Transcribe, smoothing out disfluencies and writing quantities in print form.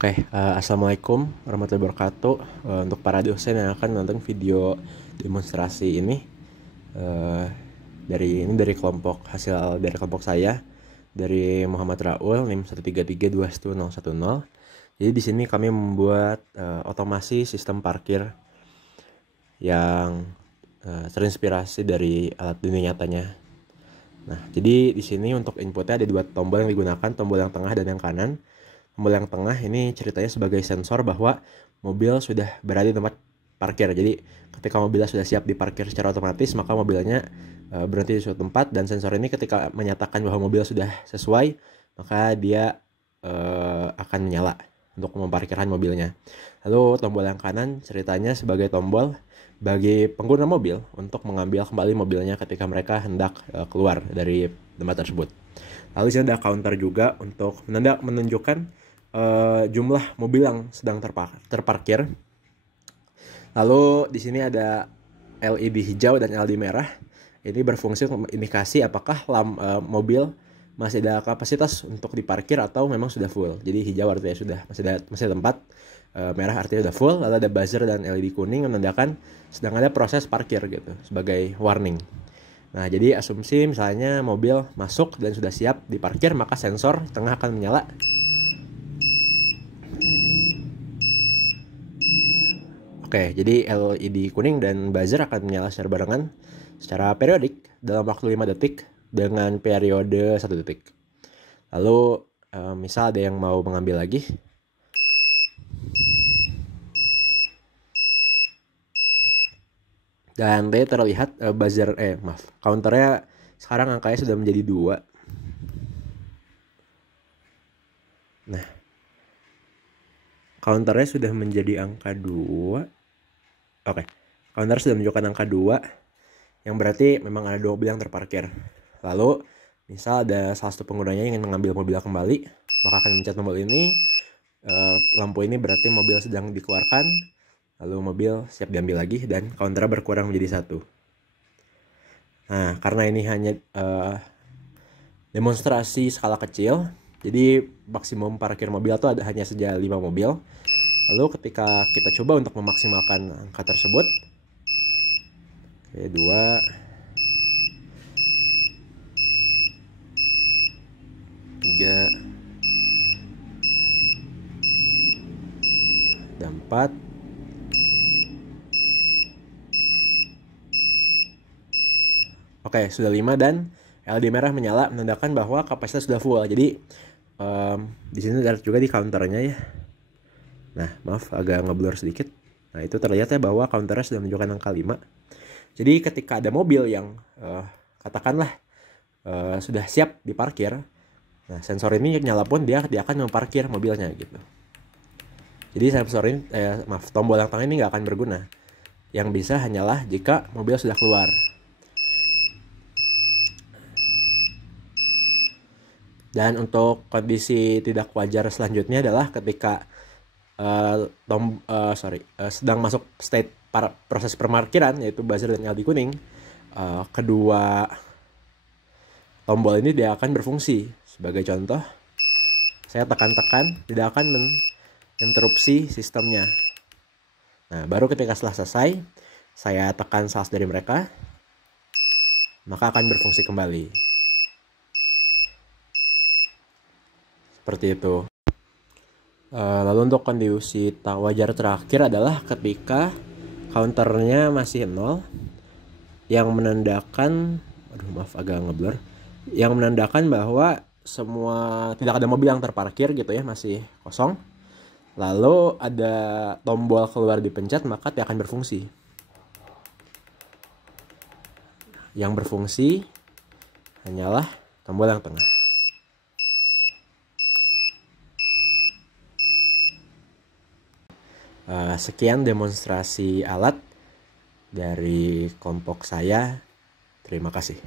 Assalamualaikum warahmatullahi wabarakatuh. Untuk para dosen yang akan nonton video demonstrasi ini, eh, dari kelompok kelompok saya, dari Muhammad Raul, NIM 1332110. Jadi di sini kami membuat otomasi sistem parkir yang terinspirasi dari alat dunia nyatanya. Nah, jadi di sini untuk inputnya ada dua tombol yang digunakan, tombol yang tengah dan yang kanan. Tombol yang tengah ini ceritanya sebagai sensor bahwa mobil sudah berada di tempat parkir. Jadi ketika mobilnya sudah siap diparkir secara otomatis, maka mobilnya berhenti di suatu tempat, dan sensor ini ketika menyatakan bahwa mobil sudah sesuai, maka dia akan menyala untuk memparkirkan mobilnya. Lalu tombol yang kanan ceritanya sebagai tombol bagi pengguna mobil untuk mengambil kembali mobilnya ketika mereka hendak keluar dari tempat tersebut. Lalu di sini ada counter juga untuk menunjukkan jumlah mobil yang sedang terparkir. Lalu di sini ada LED hijau dan LED merah. Ini berfungsi untuk indikasi apakah mobil masih ada kapasitas untuk diparkir atau memang sudah full. Jadi hijau artinya sudah masih ada tempat, merah artinya sudah full. Lalu ada buzzer dan LED kuning menandakan sedang ada proses parkir gitu, sebagai warning. Nah, jadi asumsi misalnya mobil masuk dan sudah siap diparkir, maka sensor tengah akan menyala. Oke, jadi LED kuning dan buzzer akan menyala secara barengan secara periodik dalam waktu 5 detik dengan periode 1 detik. Lalu misal ada yang mau mengambil lagi. Dan tadi terlihat counternya sekarang angkanya sudah menjadi 2. Nah, counternya sudah menjadi angka 2. Oke, counter sudah menunjukkan angka 2, yang berarti memang ada 2 mobil yang terparkir. Lalu misal ada salah satu penggunanya yang ingin mengambil mobilnya kembali, maka akan mencet tombol ini. Lampu ini berarti mobil sedang dikeluarkan, lalu mobil siap diambil lagi, dan counternya berkurang menjadi 1. Nah, karena ini hanya demonstrasi skala kecil, jadi maksimum parkir mobil itu hanya saja 5 mobil. Lalu ketika kita coba untuk memaksimalkan angka tersebut, 2, 3, dan 4. Oke, sudah 5 dan LED merah menyala menandakan bahwa kapasitas sudah full. Jadi di sini ada juga di counternya ya. Nah, maaf agak ngeblur sedikit. Nah, itu terlihat ya bahwa counternya sudah menunjukkan angka 5. Jadi ketika ada mobil yang katakanlah sudah siap diparkir, nah sensor ini nyala pun dia akan memparkir mobilnya gitu. Jadi sensor ini tombol yang tengah ini nggak akan berguna. Yang bisa hanyalah jika mobil sudah keluar. Dan untuk kondisi tidak wajar selanjutnya adalah ketika sedang masuk state proses perparkiran, yaitu buzzer dan LED kuning, kedua tombol ini dia akan berfungsi. Sebagai contoh, saya tekan-tekan, tidak akan menginterupsi sistemnya. Nah, baru ketika setelah selesai, saya tekan salah satu dari mereka, maka akan berfungsi kembali. Seperti itu. Lalu untuk kondisi tak wajar terakhir adalah ketika counternya masih 0, yang menandakan, agak ngeblur, yang menandakan bahwa tidak ada mobil yang terparkir gitu ya, masih kosong. Lalu ada tombol keluar dipencet, maka dia akan berfungsi. Yang berfungsi hanyalah tombol yang tengah. Sekian demonstrasi alat dari kelompok saya. Terima kasih.